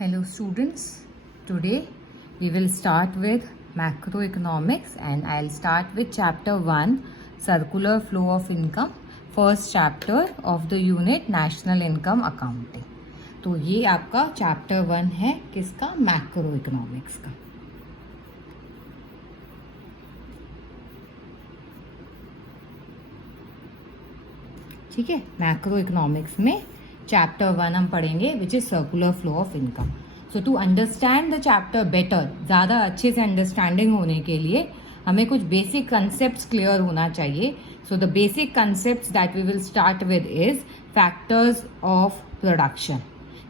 Hello students, today we will start with macroeconomics and I'll start with chapter 1 circular flow of income, first chapter of the unit national income accounting. तो ये आपका chapter 1 है किसका, macroeconomics का. ठीक है, macroeconomics में chapter 1 हम पढ़ेंगे which is circular flow of income. So to understand the chapter better, ज़्यादा अच्छे से अंडरस्टैंडिंग होने के लिए हमें कुछ बेसिक कंसेप्ट क्लियर होना चाहिए. So the basic concept that we will start with is factors of production.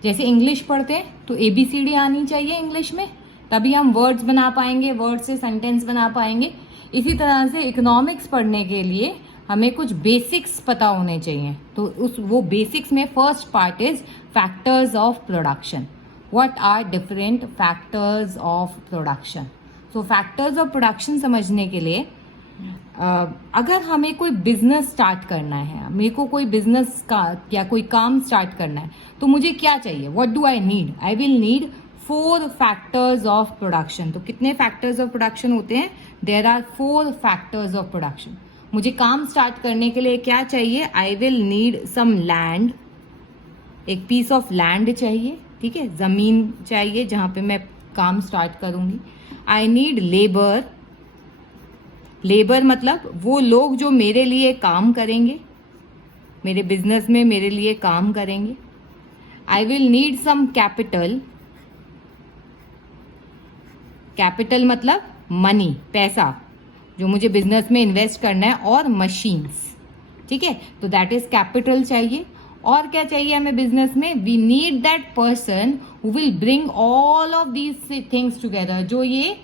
जैसे इंग्लिश पढ़ते हैं तो ABCD आनी चाहिए इंग्लिश में, तभी हम वर्ड्स बना पाएंगे, वर्ड से सेंटेंस बना पाएंगे. इसी तरह से इकोनॉमिक्स पढ़ने के लिए हमें कुछ बेसिक्स पता होने चाहिए. तो वो बेसिक्स में first part is factors of production. What are different factors of production. So factors of production समझने के लिए अगर हमें कोई बिजनेस स्टार्ट करना है, मेरे को कोई बिजनेस का या कोई काम स्टार्ट करना है, तो मुझे क्या चाहिए, what do I need. I will need 4 factors of production. तो कितने फैक्टर्स ऑफ प्रोडक्शन होते हैं, there are 4 factors of production. मुझे काम स्टार्ट करने के लिए क्या चाहिए, I will need some land, एक पीस ऑफ लैंड चाहिए. ठीक है, जमीन चाहिए जहां पे मैं काम स्टार्ट करूंगी. I need labour. लेबर मतलब वो लोग जो मेरे लिए काम करेंगे, मेरे बिजनेस में मेरे लिए काम करेंगे. I will need some capital. Capital मतलब मनी, पैसा जो मुझे बिजनेस में इन्वेस्ट करना है, और मशीन्स. ठीक है, तो दैट इज कैपिटल चाहिए. और क्या चाहिए हमें बिजनेस में, we need that person who will bring all of these things together. जो ये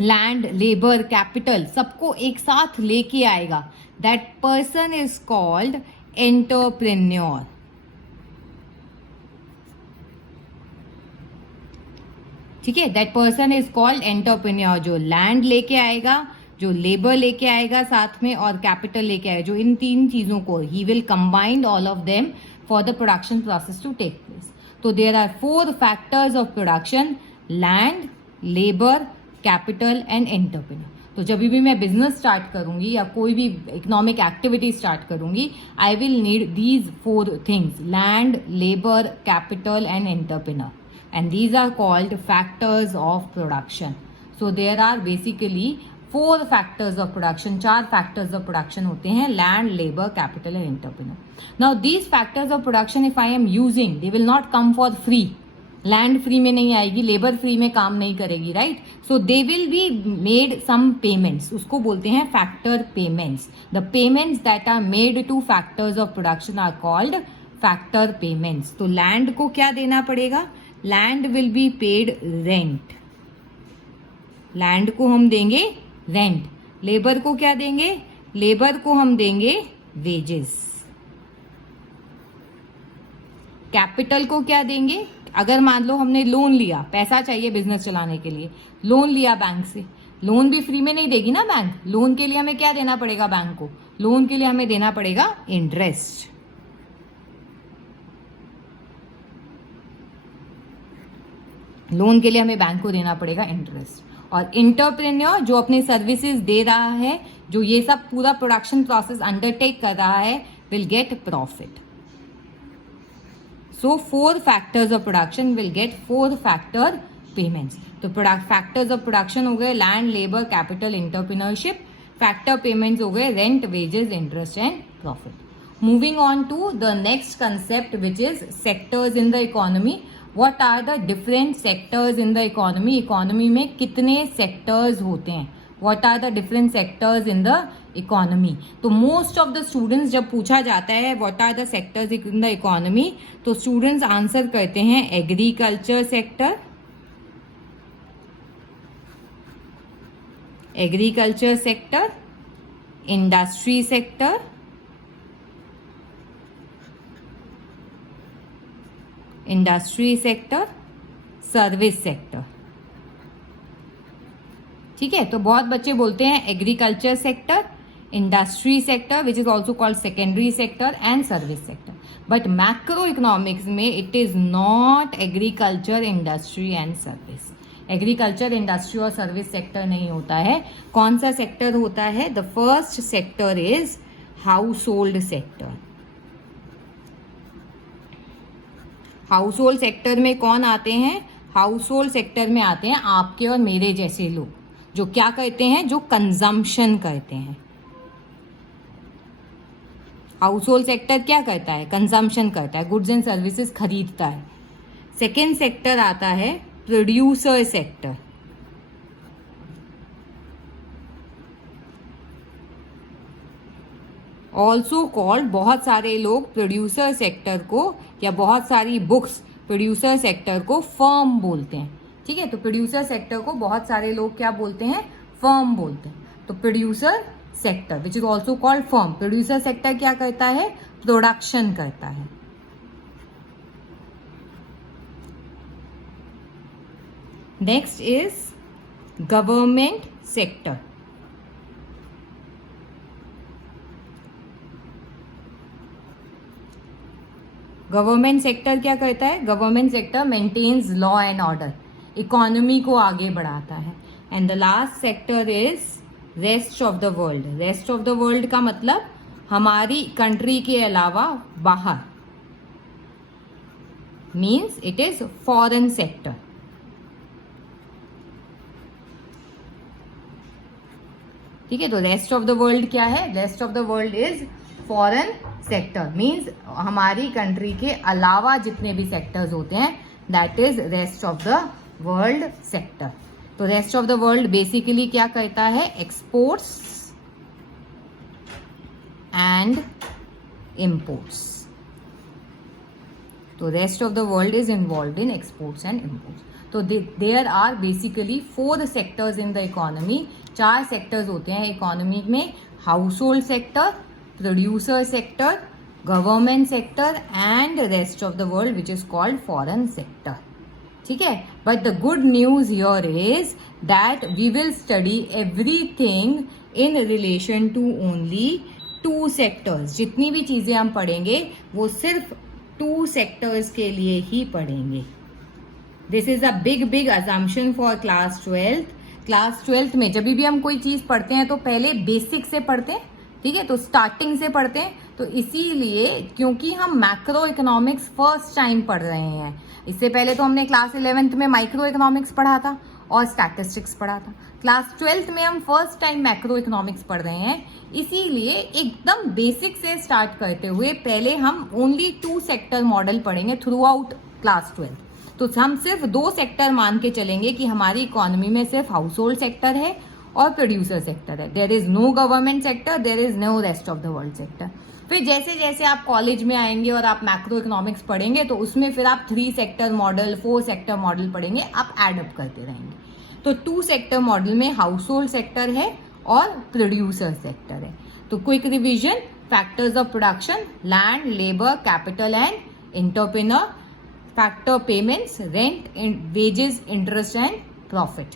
लैंड, लेबर, कैपिटल सबको एक साथ लेके आएगा. That person is called entrepreneur. ठीक है, that person is called entrepreneur. जो लैंड लेके आएगा, जो लेबर लेके आएगा साथ में, और कैपिटल लेके आएगा, जो इन 3 चीजों को he will combined all of them for the production process to take place. तो there are 4 factors of production, land, labour, capital and entrepreneur. तो जब भी मैं बिजनेस स्टार्ट करूंगी या कोई भी इकोनॉमिक एक्टिविटी स्टार्ट करूंगी, I will need these 4 things, land, labour, capital and entrepreneur. And these are called factors of production. So there are basically 4 factors of production. 4 factors of production होते हैं, land, labour, capital and entrepreneur. Now these factors of production if I am using, they will not come for free. Land free में नहीं आएगी, labour free में काम नहीं करेगी, right. So they will be made some payments, उसको बोलते हैं factor payments. The payments that are made to factors of production are called factor payments. तो लैंड को क्या देना पड़ेगा, land will be paid rent. Land को हम देंगे रेंट. लेबर को क्या देंगे, लेबर को हम देंगे वेजेस. कैपिटल को क्या देंगे, अगर मान लो हमने लोन लिया, पैसा चाहिए बिजनेस चलाने के लिए, लोन लिया बैंक से. लोन भी फ्री में नहीं देगी ना बैंक. लोन के लिए हमें क्या देना पड़ेगा बैंक को, लोन के लिए हमें देना पड़ेगा इंटरेस्ट. लोन के लिए हमें बैंक को देना पड़ेगा इंटरेस्ट. और इंटरप्रेन्योर जो अपने सर्विसेज दे रहा है, जो ये सब पूरा प्रोडक्शन प्रोसेस अंडरटेक कर रहा है, will get profit. So 4 factors of production will get 4 factor payments. तो फैक्टर्स ऑफ प्रोडक्शन हो गए land, labour, capital, entrepreneurship. Factor payments हो गए rent, wages, interest and profit. Moving on to the next concept which is sectors in the economy. What are the different sectors in the economy? Economy में कितने sectors होते हैं? What are the different sectors in the economy? तो most of the students जब पूछा जाता है what are the sectors in the economy, तो स्टूडेंट्स आंसर करते हैं agriculture sector, agriculture sector, industry sector, industry sector, service sector. ठीक है, तो बहुत बच्चे बोलते हैं agriculture sector, industry sector which is also called secondary sector, and service sector. But macroeconomics में it is not agriculture, industry and service. Agriculture, industry और service sector नहीं होता है। कौन सा सेक्टर होता है? The first sector is household sector. House hold sector में कौन आते हैं? हाउस होल्ड सेक्टर में आते हैं आपके और मेरे जैसे लोग, जो क्या करते हैं? जो कंजम्पशन करते हैं। हाउस होल्ड सेक्टर क्या करता है? कंजम्पशन करता है, गुड्स एंड सर्विसेज खरीदता है। सेकेंड सेक्टर आता है प्रोड्यूसर सेक्टर। ऑल्सो कॉल्ड, बहुत सारे लोग प्रोड्यूसर सेक्टर को या बहुत सारी बुक्स प्रोड्यूसर सेक्टर को फर्म बोलते हैं। ठीक है, तो प्रोड्यूसर सेक्टर को बहुत सारे लोग क्या बोलते हैं? फर्म बोलते हैं। तो producer sector which is also called firm. Producer sector क्या करता है? प्रोडक्शन करता है। Next is government sector. Government sector क्या करता है? Government sector maintains law and order, economy को आगे बढ़ाता है। And the last sector is rest of the world. Rest of the world का मतलब हमारी कंट्री के अलावा बाहर, means it is foreign sector. ठीक है, तो रेस्ट ऑफ द वर्ल्ड क्या है? Rest of the world is foreign sector, means हमारी कंट्री के अलावा जितने भी सेक्टर्स होते हैं, that is rest of the world sector. तो rest of the world basically क्या करता है? Exports and imports. तो rest of the world is involve in exports and imports. तो there are basically 4 sectors in the economy. 4 sectors होते हैं economy में: household sector, producer sector, government sector and rest of the world which is called foreign sector. ठीक है, but the good news here is that we will study everything in relation to only 2 sectors. जितनी भी चीजें हम पढ़ेंगे वो सिर्फ 2 sectors के लिए ही पढ़ेंगे। This is a big assumption for class 12th। Class 12th में जब भी हम कोई चीज पढ़ते हैं तो पहले बेसिक से पढ़ते हैं। ठीक है, तो स्टार्टिंग से पढ़ते हैं। तो इसीलिए क्योंकि हम मैक्रो इकोनॉमिक्स फर्स्ट टाइम पढ़ रहे हैं, इससे पहले तो हमने क्लास 11th में माइक्रो इकोनॉमिक्स पढ़ा था और स्टैटिस्टिक्स पढ़ा था। क्लास 12th में हम फर्स्ट टाइम मैक्रो इकोनॉमिक्स पढ़ रहे हैं, इसीलिए एकदम बेसिक से स्टार्ट करते हुए पहले हम ओनली 2 सेक्टर मॉडल पढ़ेंगे थ्रू आउट क्लास 12th। तो हम सिर्फ 2 सेक्टर मान के चलेंगे कि हमारी इकोनॉमी में सिर्फ हाउस होल्ड सेक्टर है और प्रोड्यूसर सेक्टर है। There is no government sector, there is no rest of the world sector. फिर जैसे जैसे आप कॉलेज में आएंगे और आप मैक्रो इकोनॉमिक्स पढ़ेंगे तो उसमें फिर आप 3 सेक्टर मॉडल, 4 सेक्टर मॉडल पढ़ेंगे, आप एडअप करते रहेंगे। तो 2 सेक्टर मॉडल में हाउस होल्ड सेक्टर है और प्रोड्यूसर सेक्टर है। तो quick revision: factors of production, land, labour, capital and entrepreneur, factor payments, rent, wages, interest and profit.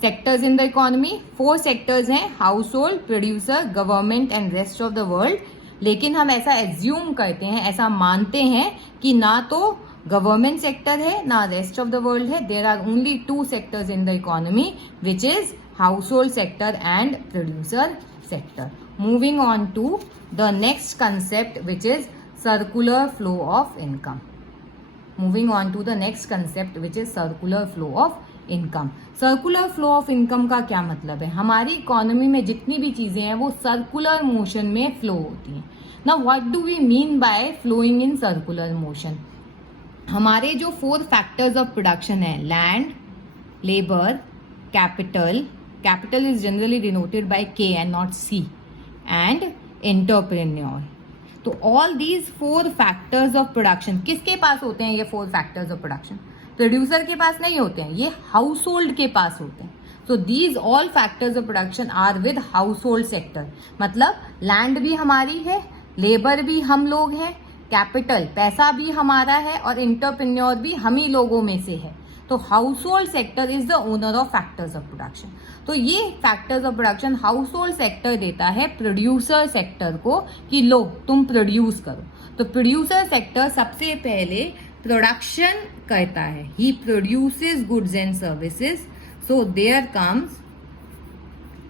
Sectors in the economy 4 sectors हैं: household, producer, government and rest of the world. लेकिन हम ऐसा assume करते हैं, ऐसा मानते हैं कि ना तो गवर्नमेंट सेक्टर है ना रेस्ट ऑफ द वर्ल्ड है। There are only 2 sectors in the economy which is household sector and producer sector. Moving on to the next concept which is circular flow of income. Moving on to the next concept which is circular flow of income. Circular flow of income का क्या मतलब है? हमारी economy में जितनी भी चीजें हैं वो सर्कुलर मोशन में फ्लो होती हैं। Now what do we mean by flowing in circular motion? हमारे जो 4 फैक्टर्स ऑफ प्रोडक्शन है, land, labour, capital, capital is generally denoted by K and not C, and entrepreneur. तो all these 4 factors of production किसके पास होते हैं? ये 4 factors of production producer के पास नहीं होते हैं, ये हाउस होल्ड के पास होते हैं। So these all factors of production are with household sector. मतलब लैंड भी हमारी है, लेबर भी हम लोग हैं, कैपिटल पैसा भी हमारा है और एंटरप्रेन्योर भी हम ही लोगों में से है। तो household sector is the owner of factors of production. तो ये factors of production house hold sector देता है प्रोड्यूसर सेक्टर को कि लो तुम प्रोड्यूस करो। तो प्रोड्यूसर सेक्टर सबसे पहले प्रोडक्शन करता है, he produces goods and services, so there comes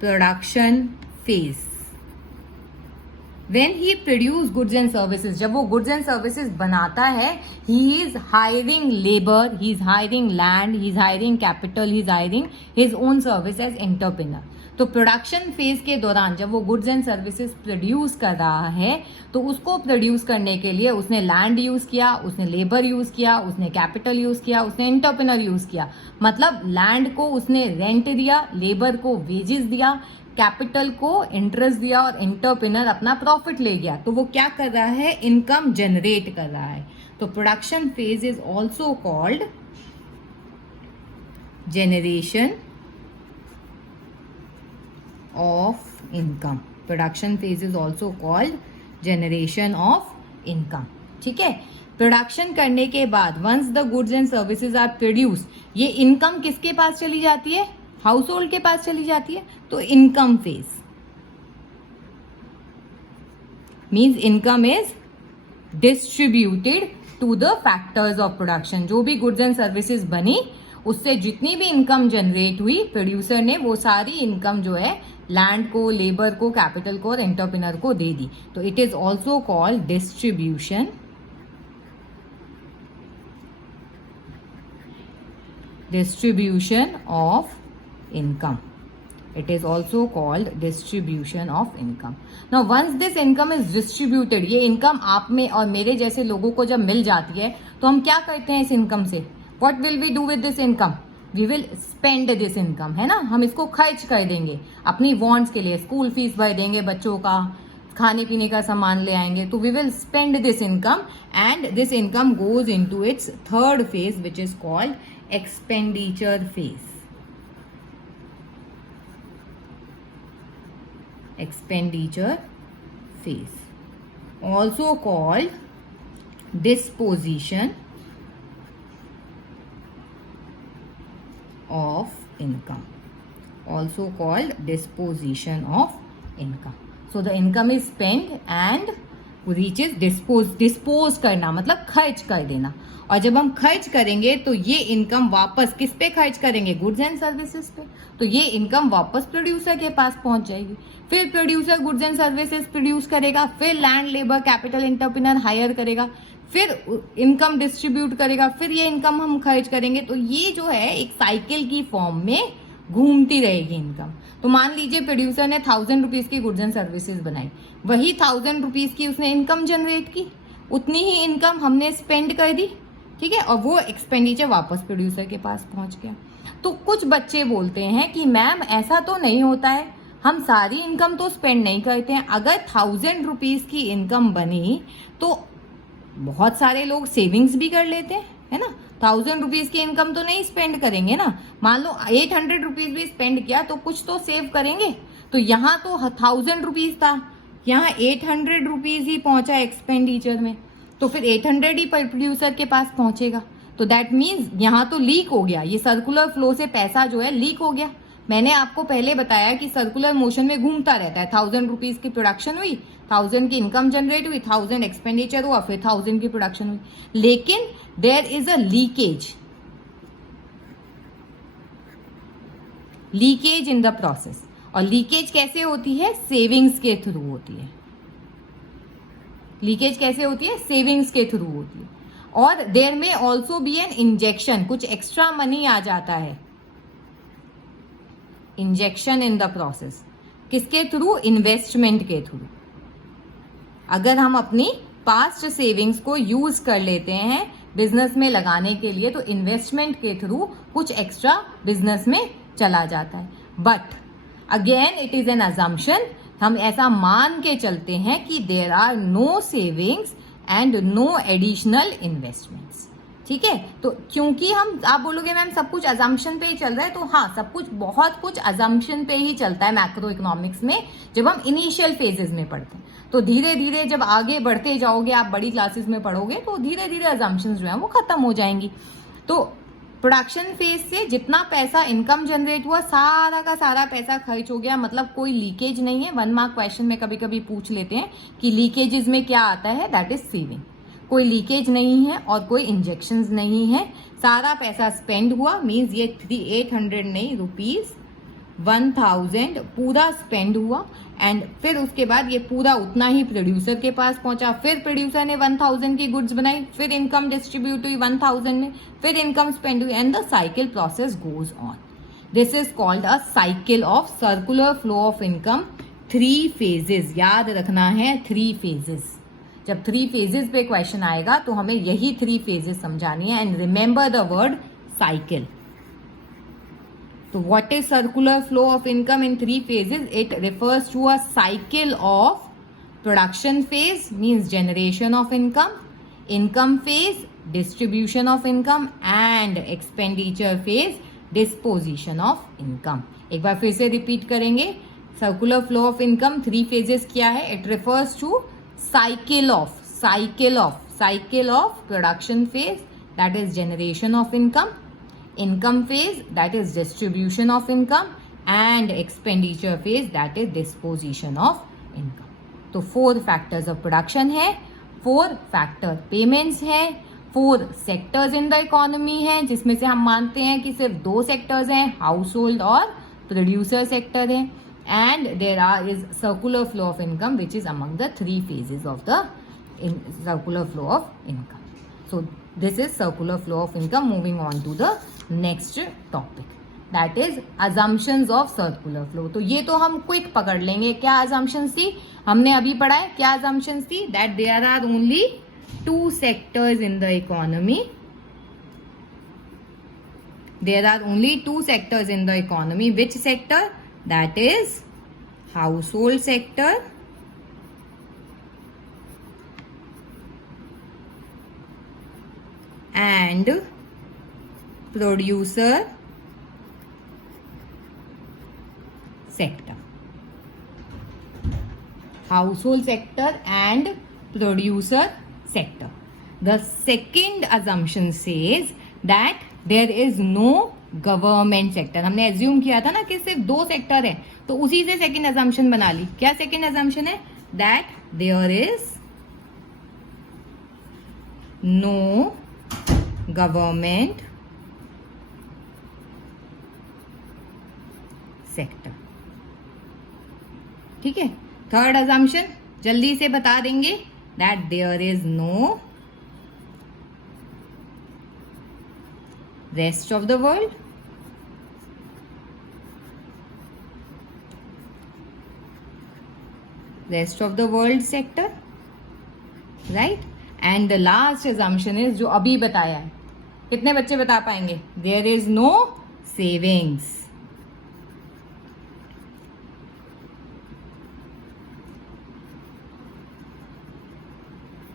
production phase. When he produce goods and services, जब वो goods and services बनाता है, he is hiring labor, he is hiring land, he is hiring capital, he is hiring his own service as entrepreneur। तो production phase के दौरान जब वो goods and services produce कर रहा है तो उसको प्रोड्यूस करने के लिए उसने लैंड यूज किया, उसने लेबर यूज किया, उसने कैपिटल यूज किया, उसने एंटरप्रेन्योर यूज किया। मतलब लैंड को उसने रेंट दिया, लेबर को वेजेस दिया, कैपिटल को इंटरेस्ट दिया और एंटरप्रेन्योर अपना प्रॉफिट ले गया। तो वो क्या कर रहा है, इनकम जनरेट कर रहा है। तो production phase is also called generation of income. Production phase is also called generation of income. ठीक है, प्रोडक्शन करने के बाद once the goods and services are produce, ये इनकम किसके पास चली जाती है, हाउस होल्ड के पास चली जाती है। तो income phase means income is distributed to the factors of production. जो भी गुड्स एंड सर्विसेज बनी उससे जितनी भी इनकम जनरेट हुई प्रोड्यूसर ने वो सारी इनकम जो है लैंड को, लेबर को, कैपिटल को और एंटरप्रेन्योर को दे दी। तो it is also called distribution of income. It is also called distribution of income. Now once this income is distributed, ये इनकम आप में और मेरे जैसे लोगों को जब मिल जाती है तो हम क्या करते हैं इस इनकम से, what will we do with this income? We will spend this income, है ना, हम इसको खर्च कर देंगे अपनी wants के लिए, स्कूल फीस भर देंगे बच्चों का, खाने पीने का सामान ले आएंगे। तो we will spend this income and this income goes into its third phase which is called expenditure phase. Expenditure phase, also called disposition of income, also called disposition of income. So the income is spent and reaches dispose करना मतलब खर्च कर देना। और जब हम खर्च करेंगे तो ये इनकम वापस किस पे खर्च करेंगे, गुड्स एंड सर्विसेज पे। तो ये इनकम वापस प्रोड्यूसर के पास पहुंच जाएगी। फिर producer goods and services produce करेगा, फिर land, labour, capital, entrepreneur hire करेगा, फिर इनकम डिस्ट्रीब्यूट करेगा, फिर ये इनकम हम खर्च करेंगे। तो ये जो है एक साइकिल की फॉर्म में घूमती रहेगी इनकम। तो मान लीजिए प्रोड्यूसर ने 1000 रुपीज की गुड्स एंड सर्विसेज बनाई, वही 1000 रुपीज की उसने इनकम जनरेट की, उतनी ही इनकम हमने स्पेंड कर दी, ठीक है, और वो एक्सपेंडिचर वापस प्रोड्यूसर के पास पहुंच गया। तो कुछ बच्चे बोलते हैं कि मैम ऐसा तो नहीं होता है, हम सारी इनकम तो स्पेंड नहीं करते हैं। अगर 1000 रुपीज की इनकम बनी तो बहुत सारे लोग सेविंग्स भी कर लेते हैं, है ना। 1000 रुपीज की इनकम तो नहीं स्पेंड करेंगे ना। मान लो 800 रुपीज भी स्पेंड किया तो कुछ तो सेव करेंगे। तो यहाँ तो 1000 रुपीज था, यहाँ 800 रुपीज ही पहुंचा एक्सपेंडिचर में, तो फिर 800 ही प्रोड्यूसर के पास पहुंचेगा। तो दैट मीन्स यहाँ तो लीक हो गया, ये सर्कुलर फ्लो से पैसा जो है लीक हो गया। मैंने आपको पहले बताया कि सर्कुलर मोशन में घूमता रहता है। 1000 रुपीज की प्रोडक्शन हुई, 1000 की इनकम जनरेट हुई, 1000 एक्सपेंडिचर हुआ, फिर 1000 की प्रोडक्शन हुई। लेकिन there is a leakage in the process. और लीकेज कैसे होती है, सेविंग्स के थ्रू होती है। लीकेज कैसे होती है, सेविंग्स के थ्रू होती है। और देयर में ऑल्सो बी एन इंजेक्शन, कुछ एक्स्ट्रा मनी आ जाता है, इंजेक्शन इन द प्रोसेस। किसके थ्रू, इन्वेस्टमेंट के थ्रू। अगर हम अपनी पास्ट सेविंग्स को यूज कर लेते हैं बिजनेस में लगाने के लिए तो इन्वेस्टमेंट के थ्रू कुछ एक्स्ट्रा बिजनेस में चला जाता है। But again it is an assumption, हम ऐसा मान के चलते हैं कि there are no savings and no additional investments. ठीक है, तो क्योंकि हम, आप बोलोगे मैम सब कुछ अजम्पशन पे ही चल रहा है, तो हाँ, सब कुछ, बहुत कुछ अजम्पशन पे ही चलता है मैक्रो इकोनॉमिक्स में जब हम इनिशियल फेजेस में पढ़ते हैं। तो धीरे धीरे जब आगे बढ़ते जाओगे, आप बड़ी क्लासेस में पढ़ोगे तो धीरे धीरे अजम्पशंस जो है वो खत्म हो जाएंगी। तो प्रोडक्शन फेज से जितना पैसा इनकम जनरेट हुआ सारा का सारा पैसा खर्च हो गया, मतलब कोई लीकेज नहीं है। 1 मार्क क्वेश्चन में कभी कभी पूछ लेते हैं कि लीकेजेस में क्या आता है, दैट इज सेविंग। कोई लीकेज नहीं है और कोई इंजेक्शंस नहीं है, सारा पैसा स्पेंड हुआ, मीन्स ये 800 नहीं, ₹1000 पूरा स्पेंड हुआ। एंड फिर उसके बाद ये पूरा उतना ही प्रोड्यूसर के पास पहुंचा, फिर प्रोड्यूसर ने 1000 की गुड्स बनाई, फिर इनकम डिस्ट्रीब्यूट हुई 1000 में, फिर इनकम स्पेंड हुई, and the cycle process goes on. This is called a cycle of circular flow of income. 3 phases याद रखना है, 3 फेजेस। जब 3 फेजेस पे क्वेश्चन आएगा तो हमें यही 3 फेजेस समझानी है, and remember the word cycle. So what is circular flow of income in 3 phases? It refers to a cycle of production phase, means generation of income phase, distribution of income, and expenditure phase, disposition of income. एक बार फिर से repeat करेंगे, circular flow of income 3 phases क्या है? It refers to cycle of production phase, that is generation of income phase, that is distribution of income, and expenditure phase, that is disposition of income. तो 4 factors of production है, 4 factor payments है, 4 sectors in the economy है, जिसमें से हम मानते हैं कि सिर्फ 2 sectors हैं, हाउसहोल्ड और प्रोड्यूसर सेक्टर है, and there is circular flow of income which is among the 3 phases of the circular flow of income. So this is circular flow of income. Moving on to the next topic, that is assumptions of circular flow. तो ये तो हम quick पकड़ लेंगे। क्या assumptions थी, हमने अभी पढ़ा है। क्या assumptions थी? that there are only 2 sectors in the economy. There are only 2 sectors in the economy. Which sector? That is household sector and producer sector. Household sector and producer sector. The second assumption says that there is no government sector. हमने assume किया था ना कि सिर्फ 2 sector है, तो उसी से सेकंड अजम्पशन बना ली। क्या सेकंड अजम्पशन है? That there is no government sector. ठीक है। थर्ड अजम्पशन जल्दी से बता देंगे, that there is no rest of the world, sector, right? And the last assumption is जो अभी बताया है। कितने बच्चे बता पाएंगे? there is no savings.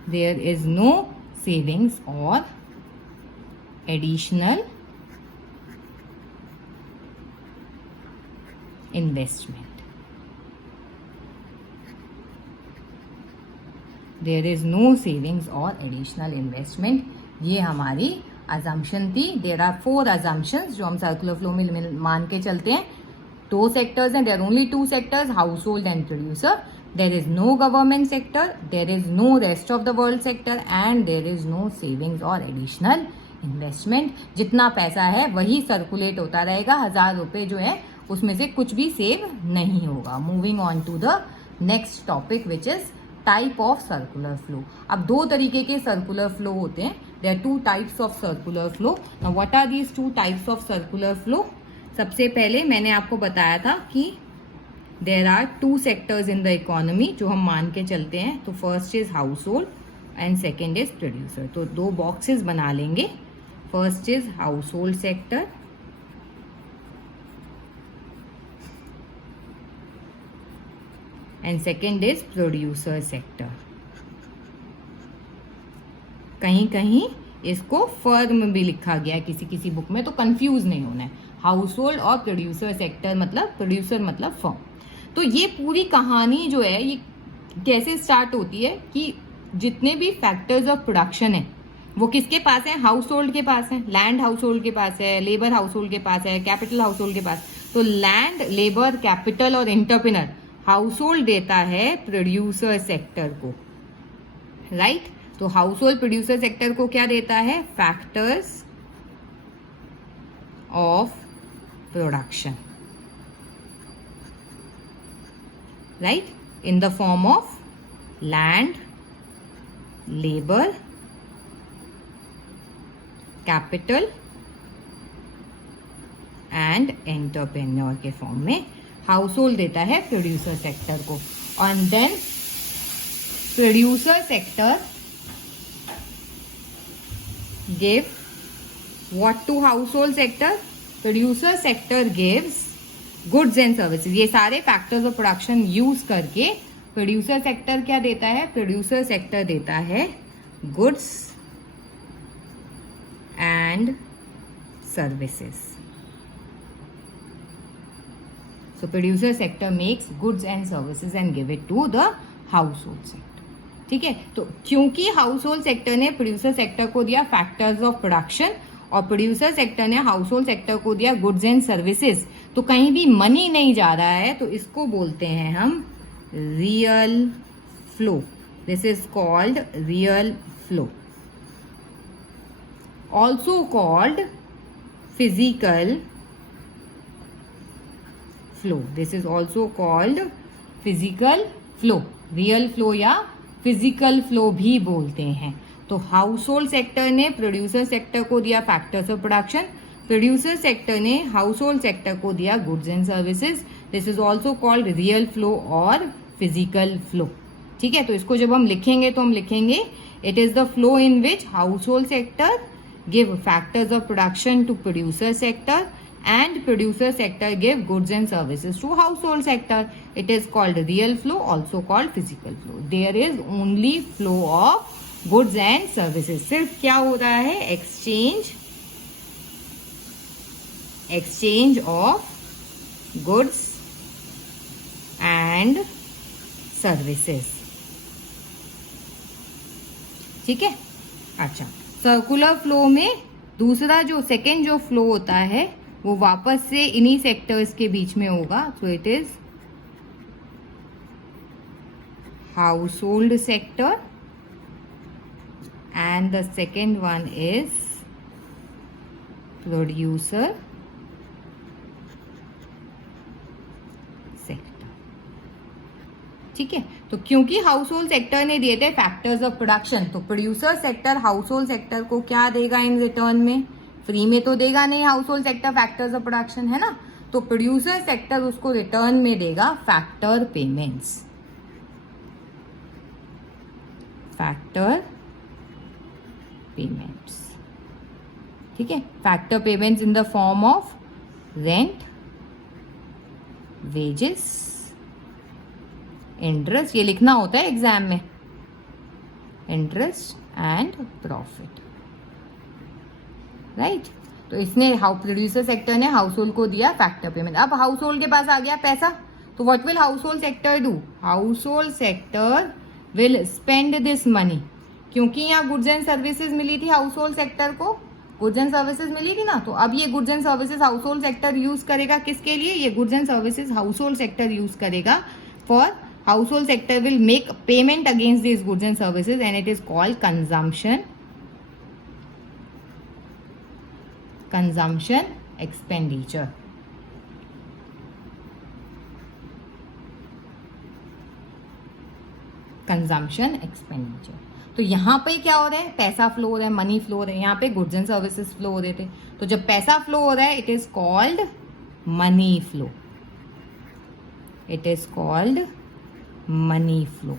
There is no savings or additional investment. There is no savings or additional investment. ये हमारी assumption थी। There are 4 assumptions जो हम circular flow में मान के चलते हैं। 2 sectors हैं, there are only 2 sectors, household and producer. There is no government sector, there is no rest of the world sector, and there is no savings or additional investment. जितना पैसा है वही सर्कुलेट होता रहेगा, 1000 रुपए जो है उसमें से कुछ भी सेव नहीं होगा। Moving on to the next topic which is type of circular flow. अब 2 तरीके के सर्कुलर फ्लो होते हैं। There are 2 types of circular flow. Now what are these 2 types of circular flow? सबसे पहले मैंने आपको बताया था कि there are 2 sectors in the economy जो हम मान के चलते हैं। तो first is household and second is producer. तो 2 बॉक्सेस बना लेंगे। First is household sector and second is producer sector. कहीं कहीं इसको फर्म भी लिखा गया है किसी किसी बुक में, तो कंफ्यूज नहीं होना है। हाउसहोल्ड और प्रोड्यूसर सेक्टर मतलब प्रोड्यूसर मतलब फर्म। तो ये पूरी कहानी जो है ये कैसे स्टार्ट होती है कि जितने भी फैक्टर्स ऑफ प्रोडक्शन है वो किसके पास है? हाउस होल्ड के पास है, लैंड हाउस होल्ड के पास है, लेबर हाउस होल्ड के पास है, कैपिटल हाउस होल्ड के पास। तो लैंड, लेबर, कैपिटल और एंटरप्रेन्योर हाउस होल्ड देता है प्रोड्यूसर सेक्टर को, राइट? तो हाउस होल्ड प्रोड्यूसर सेक्टर को क्या देता है? Factors of production, right, in the form of land, labor, capital and entrepreneur के फॉर्म में हाउस होल्ड देता है प्रोड्यूसर सेक्टर को। और then producer sector give what to household sector? Producer sector gives goods and services. ये सारे factors of production use करके producer sector क्या देता है? प्रोड्यूसर सेक्टर देता है goods and services. So producer sector makes goods and services and give it to the household sector. ठीक है, तो क्योंकि हाउस होल्ड सेक्टर ने प्रोड्यूसर सेक्टर को दिया फैक्टर्स ऑफ प्रोडक्शन और प्रोड्यूसर सेक्टर ने हाउस होल्ड सेक्टर को दिया गुड्स एंड सर्विसेज, तो कहीं भी मनी नहीं जा रहा है, तो इसको बोलते हैं हम real flow. This is called real flow, also called physical flow. This is also called physical flow, real flow या फिजिकल फ्लो भी बोलते हैं। तो हाउस होल्ड सेक्टर ने प्रोड्यूसर सेक्टर को दिया factors of production, producer sector ने house hold sector को दिया goods and services. This is also called real flow और फिजिकल फ्लो। ठीक है, तो इसको जब हम लिखेंगे तो हम लिखेंगे it is the flow in which household sector give factors of production to producer sector and producer sector give goods and services to household sector. It is called real flow, also called physical flow. There is only flow of goods and services. सिर्फ क्या हो रहा है? exchange of goods and services. ठीक है, अच्छा, circular flow में दूसरा जो सेकेंड जो फ्लो होता है वो वापस से इन्हीं सेक्टर्स के बीच में होगा। So it is household sector and the second one is producer sector. ठीक है, तो क्योंकि हाउस होल्ड सेक्टर ने दिए थे फैक्टर्स ऑफ प्रोडक्शन, तो producer sector house hold sector को क्या देगा इन रिटर्न में? फ्री में तो देगा नहीं house hold sector factors of production, है ना? तो प्रोड्यूसर सेक्टर उसको रिटर्न में देगा फैक्टर पेमेंट्स, फैक्टर पेमेंट्स। ठीक है, factor payments in the form of rent, wages, interest. ये लिखना होता है एग्जाम में, इंटरेस्ट एंड प्रॉफिट, राइट? तो इसने प्रोड्यूसर सेक्टर ने हाउस होल्ड को दिया फैक्टर पेमेंट। अब हाउस होल्ड के पास आ गया पैसा, तो what will house hold sector do? House hold sector will spend this money. क्योंकि यहाँ गुड्स एंड सर्विसेज मिली थी हाउस होल्ड सेक्टर को, गुड्स एंड सर्विसेज मिली थी ना, तो अब ये goods and services house hold sector use करेगा किसके लिए? ये goods and services house hold sector use करेगा for house hold sector will make payment against this goods and services and it is called consumption expenditure. Consumption expenditure. तो यहां पे क्या हो रहा है? पैसा फ्लो हो रहा है, मनी फ्लो हो रहा है। यहाँ पे गुड्स एंड सर्विसेज फ्लो हो रहे थे, तो जब पैसा फ्लो हो रहा है it is called money flow, it is called money flow,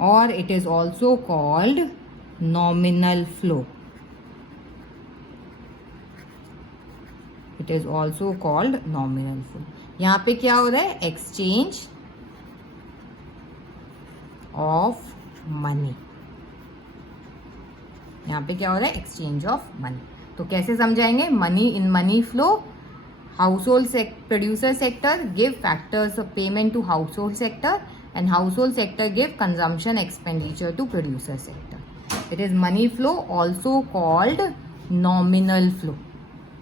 और it is also called nominal flow. It is also called nominal flow. यहां पे क्या हो रहा है? Exchange of money. यहां पे क्या हो रहा है? Exchange of money. तो कैसे समझाएंगे? Money in money flow, household producer sector give factors of payment to household sector and household sector give consumption expenditure to producer sector. It is money flow also called nominal flow.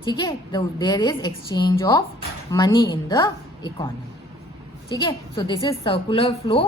ठीक है, there is exchange of money in the economy. ठीक है, so this is circular flow.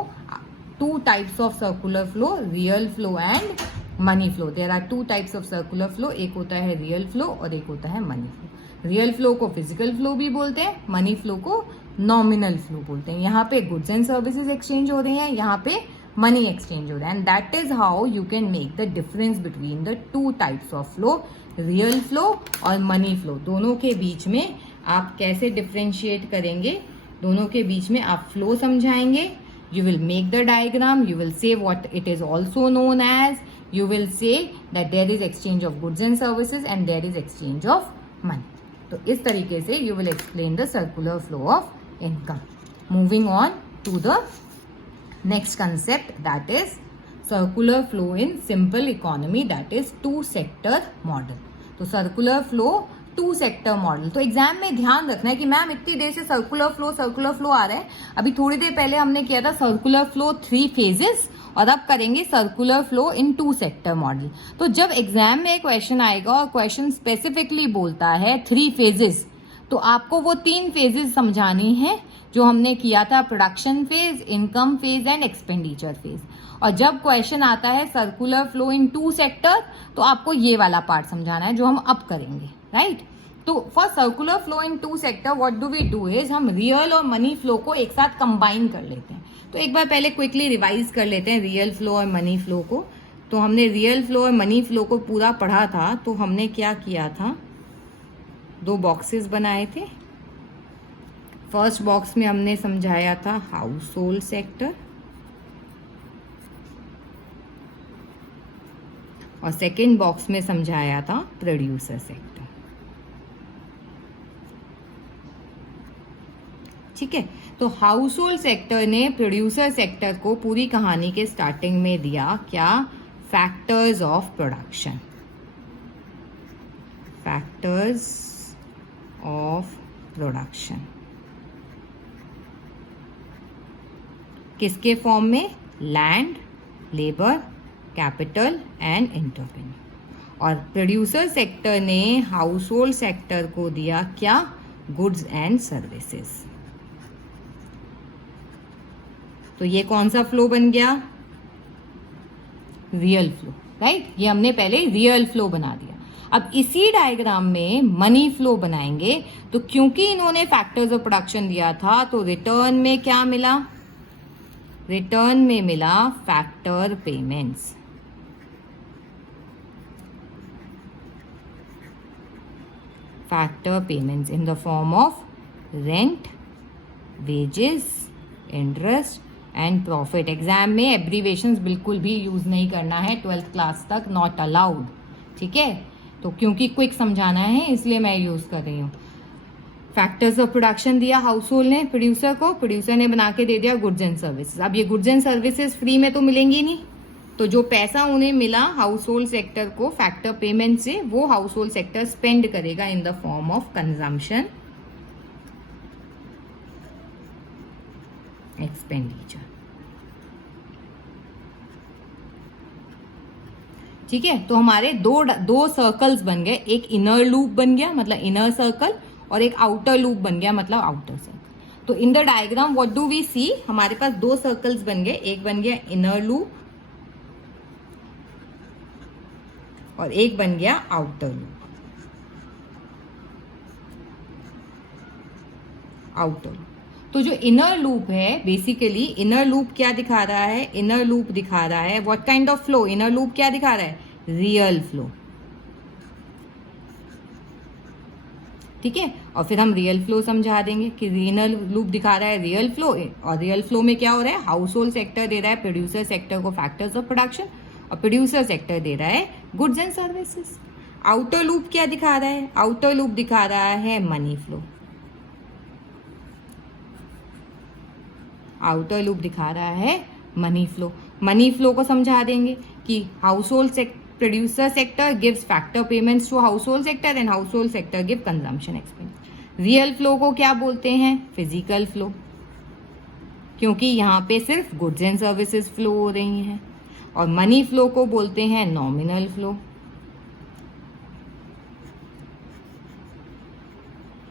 Two types of circular flow, real flow and money flow. There are two types of circular flow. एक होता है real flow और एक होता है money flow. Real flow को फिजिकल फ्लो भी बोलते हैं, मनी फ्लो को नॉमिनल फ्लो बोलते हैं. यहाँ पे गुड्स एंड सर्विसेज एक्सचेंज हो रही हैं, यहाँ पे मनी एक्सचेंज हो रहा है. And that is how you can make the difference between the two types of flow, real flow और मनी फ्लो. दोनों के बीच में आप कैसे डिफ्रेंशिएट करेंगे, दोनों के बीच में आप फ्लो समझाएंगे. You will make the diagram, you will say what it is also known as, you will say that there is exchange of goods and services and there is exchange of money. तो इस तरीके से you will explain the circular flow of income. Moving on to the next concept, that is circular flow in simple economy, that is two sector model. तो circular flow two sector model. तो exam में ध्यान रखना है कि ma'am इतनी देर से circular flow आ रहा है, अभी थोड़ी देर पहले हमने किया था सर्कुलर फ्लो 3 फेजेस और अब करेंगे circular flow in two sector model. तो जब एग्जाम में क्वेश्चन आएगा और क्वेश्चन स्पेसिफिकली बोलता है 3 फेजेस, तो आपको वो 3 फेजेस समझानी है जो हमने किया था, production phase, income phase and expenditure phase. और जब क्वेश्चन आता है circular flow in two sector, तो आपको ये वाला पार्ट समझाना है जो हम अब करेंगे, राइट. तो for circular flow in two sector what do we do is, हम रियल और मनी फ्लो को एक साथ कंबाइन कर लेते हैं. तो एक बार पहले क्विकली रिवाइज कर लेते हैं रियल फ्लो और मनी फ्लो को. तो हमने रियल फ्लो और मनी फ्लो को पूरा पढ़ा था. तो हमने क्या किया था, 2 बॉक्सेस बनाए थे. फर्स्ट बॉक्स में हमने समझाया था हाउस होल्ड सेक्टर और सेकेंड बॉक्स में समझाया था प्रोड्यूसर सेक्टर. ठीक है, तो हाउस होल्ड सेक्टर ने प्रोड्यूसर सेक्टर को पूरी कहानी के स्टार्टिंग में दिया क्या, factors of production. Factors of production किसके फॉर्म में, land, labour, capital and entrepreneur. और प्रोड्यूसर सेक्टर ने हाउस होल्ड सेक्टर को दिया क्या, गुड्स एंड सर्विसेज. तो ये कौन सा फ्लो बन गया, रियल फ्लो, राइट. ये हमने पहले रियल फ्लो बना दिया. अब इसी डायग्राम में मनी फ्लो बनाएंगे. तो क्योंकि इन्होंने फैक्टर्स ऑफ प्रोडक्शन दिया था, तो रिटर्न में क्या मिला, रिटर्न में मिला factor payments. Factor payments in the form of rent, wages, interest and profit. Exam में एब्रीवेशंस बिल्कुल भी यूज नहीं करना है, 12th क्लास तक नॉट अलाउड. ठीक है, तो क्योंकि क्विक समझाना है इसलिए मैं यूज कर रही हूँ. फैक्टर्स ऑफ प्रोडक्शन दिया हाउस होल्ड ने प्रोड्यूसर को, प्रोड्यूसर ने बना के दे दिया गुड्स एंड सर्विसेज. अब ये गुड्स एंड सर्विसेज फ्री में तो मिलेंगी नहीं, तो जो पैसा उन्हें मिला हाउस होल्ड सेक्टर को फैक्टर पेमेंट से, वो हाउस होल्ड सेक्टर स्पेंड करेगा in the form of consumption expenditure. ठीक है, तो हमारे दो सर्कल्स बन गए. एक इनर लूप बन गया मतलब इनर सर्कल, और एक आउटर लूप बन गया मतलब आउटर सर्कल. तो in the diagram what do we see, हमारे पास 2 सर्कल्स बन गए. एक बन गया इनर लूप और एक बन गया आउटर लूप. Outer loop. तो जो इनर लूप है, बेसिकली इनर लूप क्या दिखा रहा है, इनर लूप दिखा रहा है what kind of flow, inner loop क्या दिखा रहा है, रियल फ्लो. ठीक है, और फिर हम रियल फ्लो समझा देंगे कि इनर लूप दिखा रहा है रियल फ्लो, और रियल फ्लो में क्या हो रहा है, हाउस होल्ड सेक्टर दे रहा है प्रोड्यूसर सेक्टर को फैक्टर्स ऑफ प्रोडक्शन, और प्रोड्यूसर सेक्टर दे रहा है goods and services. Outer loop क्या दिखा रहा है, आउटर लूप दिखा रहा है मनी फ्लो. आउटर लूप दिखा रहा है मनी फ्लो. मनी फ्लो को समझा देंगे कि household producer sector gives factor payments to household sector and household sector give consumption expense. Real flow को क्या बोलते हैं, फिजिकल फ्लो, क्योंकि यहाँ पे सिर्फ गुड्स एंड सर्विसेज फ्लो हो रही हैं. और मनी फ्लो को बोलते हैं नॉमिनल फ्लो,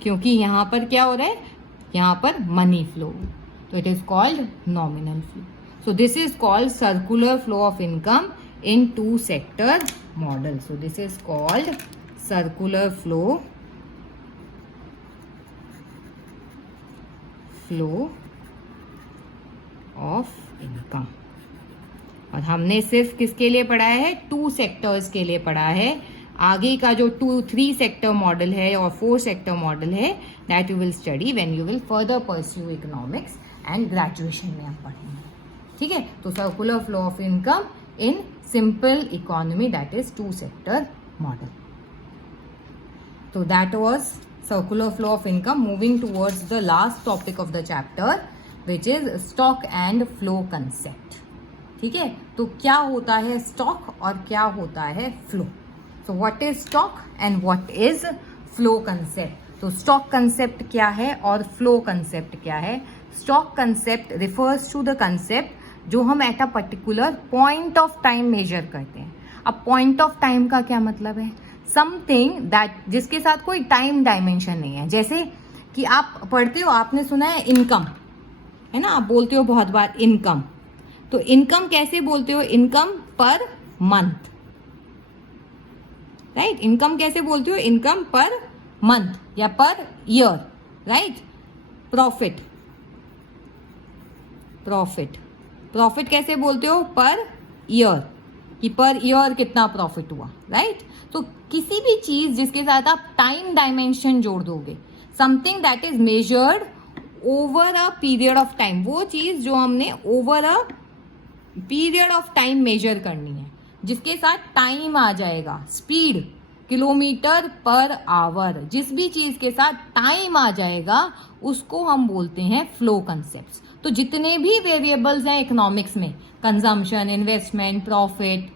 क्योंकि यहां पर क्या हो रहा है, यहां पर मनी फ्लो, तो it is called nominal flow. So this is called circular flow of income in two sector model. So this is called circular flow of income. और हमने सिर्फ किसके लिए पढ़ा है, 2 सेक्टर्स के लिए पढ़ा है. आगे का जो 3 सेक्टर मॉडल है और 4 सेक्टर मॉडल है, that you will study when you will further pursue economics and graduation में हम पढ़ेंगे. ठीक है, तो circular flow of income in simple economy, that is 2 sector model. So that was circular flow of income. Moving towards the last topic of the chapter, which is stock and flow concept. ठीक है, तो क्या होता है stock और क्या होता है flow. So what is stock and what is flow concept. तो stock concept क्या है और flow concept क्या है. Stock concept refers to the concept जो हम at a particular point of time measure करते हैं. अब पॉइंट ऑफ टाइम का क्या मतलब है, समथिंग दैट जिसके साथ कोई टाइम डायमेंशन नहीं है. जैसे कि आप पढ़ते हो, आपने सुना है इनकम, है ना, आप बोलते हो बहुत बार इनकम. तो इनकम कैसे बोलते हो, income per month, right. Income कैसे बोलते हो, इनकम पर मंथ या per year, right. Profit, profit, profit कैसे बोलते हो, पर ईयर, कि पर ईयर कितना प्रॉफिट हुआ, राइट. तो किसी भी चीज जिसके साथ आप टाइम डायमेंशन जोड़ दोगे, something that is measured over a period of time, वो चीज जो हमने over a period of time measure करनी है, जिसके साथ टाइम आ जाएगा, स्पीड, किलोमीटर पर आवर, जिस भी चीज के साथ टाइम आ जाएगा उसको हम बोलते हैं फ्लो कंसेप्ट्स. तो जितने भी वेरिएबल्स हैं इकोनॉमिक्स में, कंजम्पशन, इन्वेस्टमेंट, प्रॉफिट,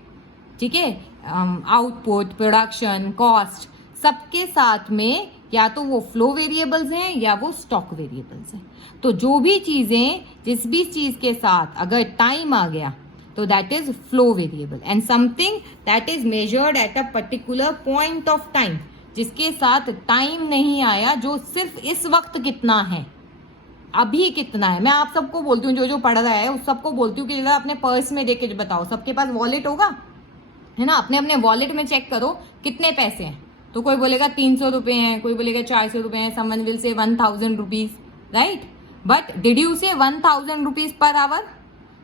ठीक है, आउटपुट, प्रोडक्शन, कॉस्ट, सबके साथ में या तो वो फ्लो वेरिएबल्स हैं या वो स्टॉक वेरिएबल्स हैं. तो जो भी चीजें, जिस भी चीज के साथ अगर टाइम आ गया तो that is flow variable. And something that is measured at a particular point of time, जिसके साथ टाइम नहीं आया, जो सिर्फ इस वक्त कितना है, अभी कितना है. मैं आप सबको बोलती हूँ, जो जो पढ़ रहा है उस सबको बोलती हूँ कि जरा अपने पर्स में देख के बताओ, सबके पास वॉलेट होगा, है ना, अपने अपने वॉलेट में चेक करो कितने पैसे हैं. तो कोई बोलेगा 300 रुपए हैं, कोई बोलेगा 400 रुपए हैं, someone will say 1000 rupees, right. But did you से 1000 rupees per hour,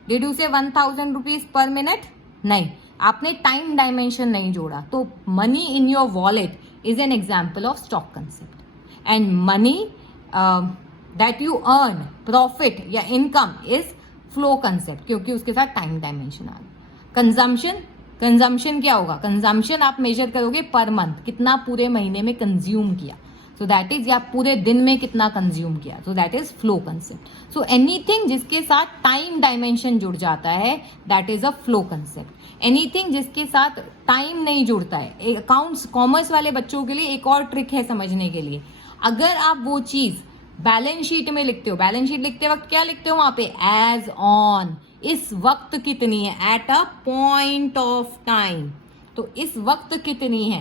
did you से 1000 रुपीज पर मिनट, नहीं, आपने टाइम डायमेंशन नहीं जोड़ा. तो money in your wallet is an example of stock concept. And money that you earn, profit या income, is flow concept, क्योंकि उसके साथ टाइम डायमेंशन आ गया. कंजम्पशन, कंजम्पशन क्या होगा, कंजम्पशन आप मेजर करोगे पर मंथ, कितना पूरे महीने में कंज्यूम किया, सो दैट इज, या पूरे दिन में कितना कंज्यूम किया, so that is flow concept. So anything जिसके साथ टाइम डायमेंशन जुड़ जाता है, that is a flow concept. Anything जिसके साथ टाइम नहीं जुड़ता है, अकाउंट्स, कॉमर्स वाले बच्चों के लिए एक और ट्रिक है समझने के लिए. अगर आप वो चीज बैलेंस शीट में लिखते हो, बैलेंस शीट लिखते वक्त क्या लिखते हो वहां पे, एज ऑन, इस वक्त कितनी है, eight a point of time. तो इस वक्त कितनी है,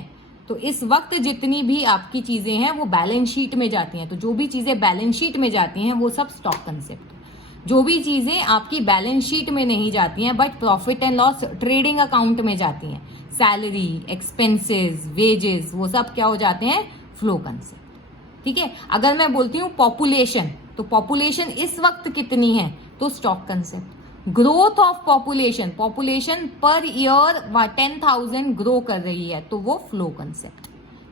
तो इस वक्त जितनी भी आपकी चीजें हैं वो बैलेंस शीट में जाती हैं. तो जो भी चीजें बैलेंस शीट में जाती हैं वो सब स्टॉक कंसेप्ट है. जो भी चीजें आपकी बैलेंस शीट में नहीं जाती हैं but profit and loss trading account में जाती हैं, सैलरी, एक्सपेंसेस, वेजेस, वो सब क्या हो जाते हैं, फ्लो कंसेप्ट. ठीक है, अगर मैं बोलती हूँ पॉपुलेशन, तो पॉपुलेशन इस वक्त कितनी है, तो stock concept. Growth of population, population per year 10,000 grow कर रही है, तो वो फ्लो कंसेप्ट.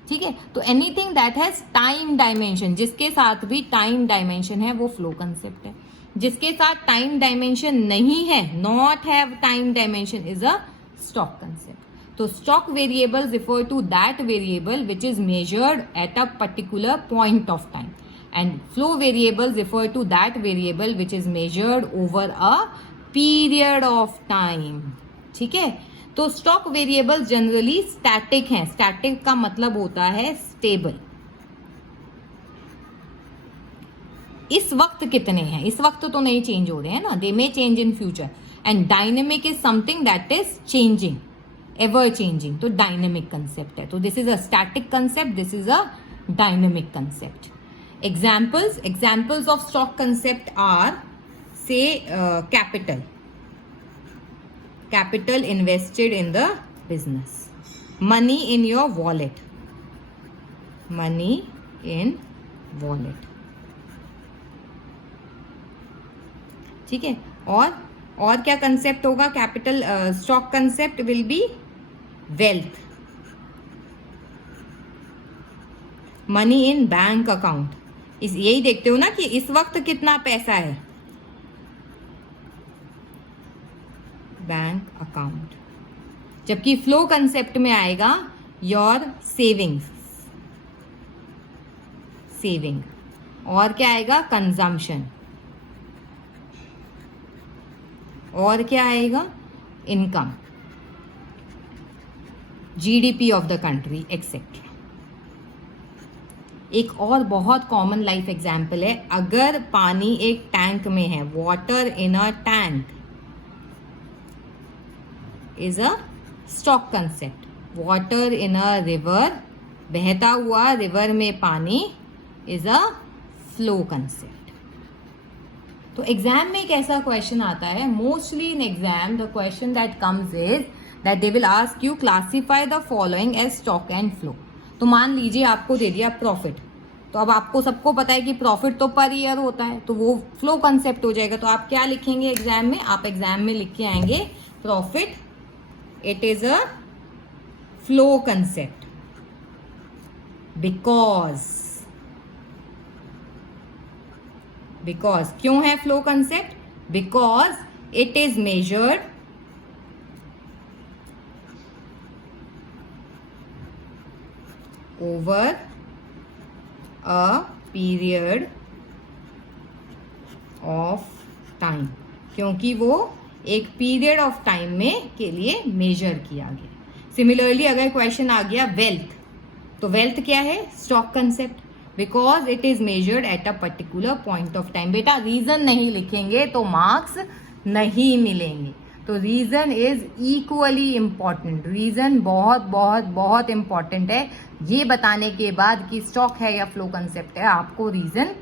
ठीक है, तो anything that has time dimension, जिसके साथ भी टाइम डायमेंशन है वो फ्लो कंसेप्ट है. जिसके साथ टाइम डायमेंशन नहीं है, not have time dimension, is a stock concept. तो stock variable refer to that variable which is measured at a particular point of time, and flow variable refer to that variable which is measured over a period of time. ठीक है, तो stock variable generally static हैं. Static का मतलब होता है stable. इस वक्त कितने हैं, इस वक्त तो नहीं चेंज हो रहे हैं ना, they may change in future. And dynamic is something that is changing, ever changing, तो डायनेमिक कंसेप्ट है. तो this is a static concept, this is a dynamic concept. Examples of stock concept are, say, capital invested in the business, money in your wallet, money in wallet. ठीक है. और क्या concept होगा? Capital stock concept will be wealth, money in bank account. यही देखते हो ना कि इस वक्त कितना पैसा है, बैंक अकाउंट. जबकि फ्लो कंसेप्ट में आएगा योर सेविंग. और क्या आएगा? कंजम्पशन. और क्या आएगा? Income, GDP of the country etcetera. एक और बहुत कॉमन लाइफ एग्जाम्पल है. अगर पानी एक टैंक में है, water in a tank is a stock concept. Water in a river, बहता हुआ रिवर में पानी, इज अ फ्लो कंसेप्ट. तो एग्जाम में एक ऐसा क्वेश्चन आता है, mostly in exam the question that comes is that they will ask you classify the following as stock and flow. तो मान लीजिए आपको दे दिया प्रॉफिट, तो अब आपको सबको पता है कि प्रॉफिट तो पर ईयर होता है, तो वो फ्लो कंसेप्ट हो जाएगा. तो आप क्या लिखेंगे एग्जाम में? आप एग्जाम में लिख के आएंगे profit, it is a flow concept because क्यों है flow concept? Because it is measured over a period of time, क्योंकि वो एक पीरियड ऑफ टाइम में के लिए मेजर किया गया. सिमिलरली अगर क्वेश्चन आ गया वेल्थ, तो वेल्थ क्या है? Stock concept, because it is measured at a particular point of time. बेटा रीजन नहीं लिखेंगे तो मार्क्स नहीं मिलेंगे. तो reason is equally important. Reason बहुत बहुत बहुत इंपॉर्टेंट है. ये बताने के बाद कि स्टॉक है या फ्लो कंसेप्ट है, आपको रीजन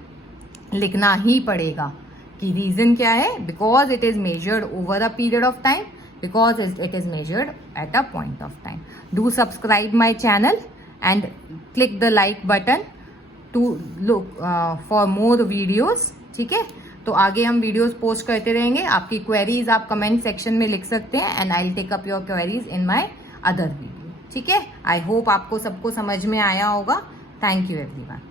लिखना ही पड़ेगा कि रीजन क्या है. Because it is measured over a period of time, because it is measured at a point of time. Do subscribe my channel and click the like button to look for more videos. ठीक है. तो आगे हम videos post करते रहेंगे. आपकी queries आप comment section में लिख सकते हैं and I will take up your queries in my other video. ठीक है. आई होप आपको सबको समझ में आया होगा. Thank you everyone.